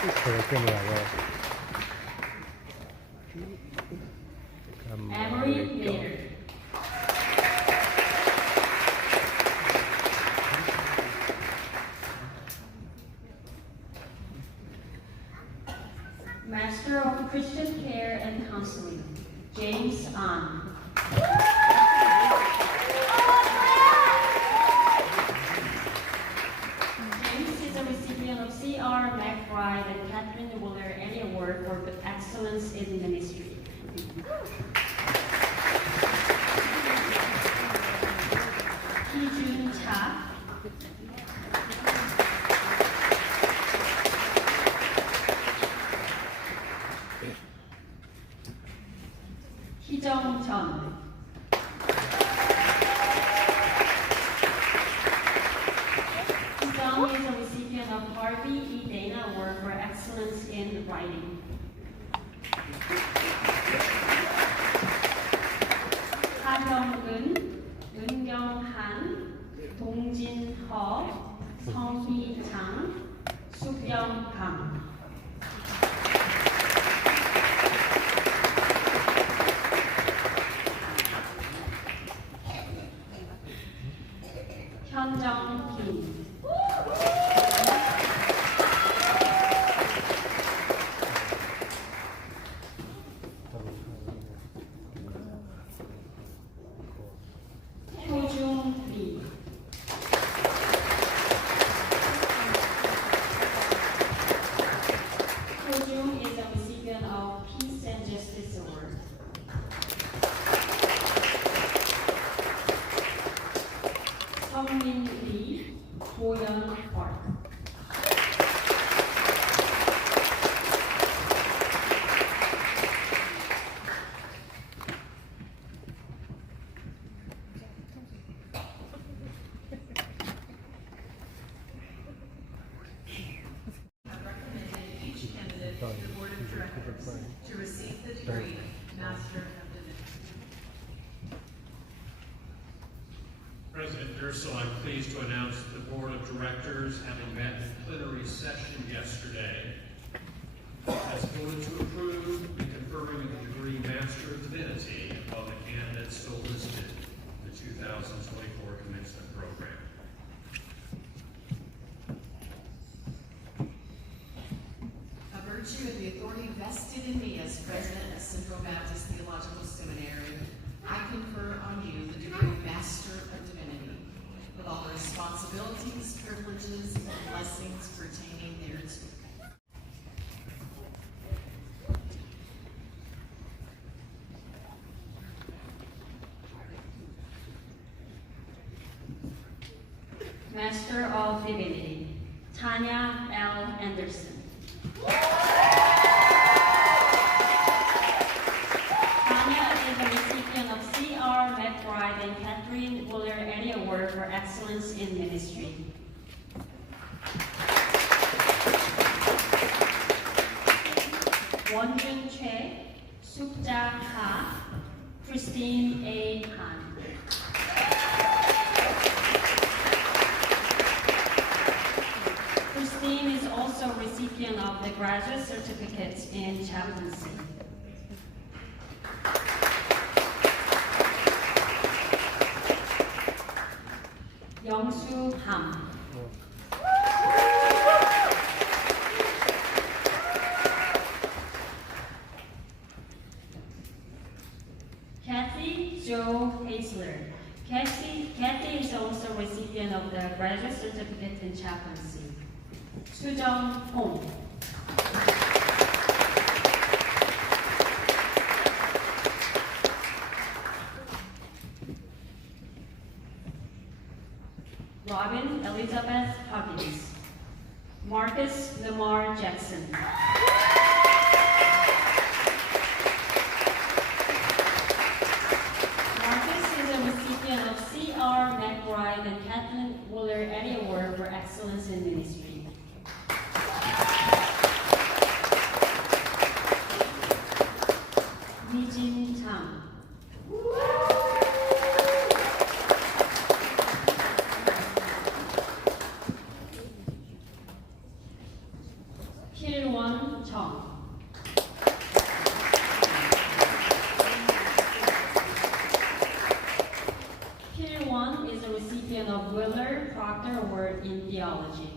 저렇게 뭐라고 Amory Nader. Master of Christian Care and Counseling, James An. James is a recipient of C.R. McBride and Catherine Wooler Annie Award for Excellence in Ministry. Hee-Jun Cha. Hee-Jung Jeon. Hee-Jung is a recipient of Harvey E. Dana Award for Excellence in Writing. Ha Hyung-eun, Eun-Kyung-han, Dong-Jin-Ho, Song-Hee-Chang, Suk-Young-Kang. Hyun-Jung-Kim. Ho-Jung-Lee. Ho-Jung is a recipient of Peace and Justice Award. Sung-Min Lee, Go-Yeon Park. Each candidate to the Board of Directors to receive the degree Master of Divinity. President Durso, I'm pleased to announce that the Board of Directors, having met in plenary session yesterday, has voted to approve the conferring of the degree Master of Divinity upon the candidates still listed in the 2024 commencement program. By virtue of the authority vested in me as President of Central Baptist Theological Seminary, I confer on you the degree Master of Divinity, with all the responsibilities, privileges, and blessings pertaining thereto. Master of Divinity, Tanya L. Anderson. Tanya is a recipient of C.R. McBride and Catherine Wooler Annie Award for Excellence in Ministry. Wonjun Choi, Suk-Ja Ha, Christine A. Han. Christine is also a recipient of the graduate certificate in chaplaincy. Young-Soo Ham. Kathy Jo Haisler. Kathy is also a recipient of the graduate certificate in chaplaincy. Soo-Jung Hong. Robin Elizabeth Huggins. Marcus Lamar Jackson. Marcus is a recipient of C.R. McBride and Catherine Wooler Annie Award for Excellence in Ministry. Lee-Jin Chang. Kil Soo-jung Chung. Kil Won is a recipient of Wheeler Proctor Award in Theology.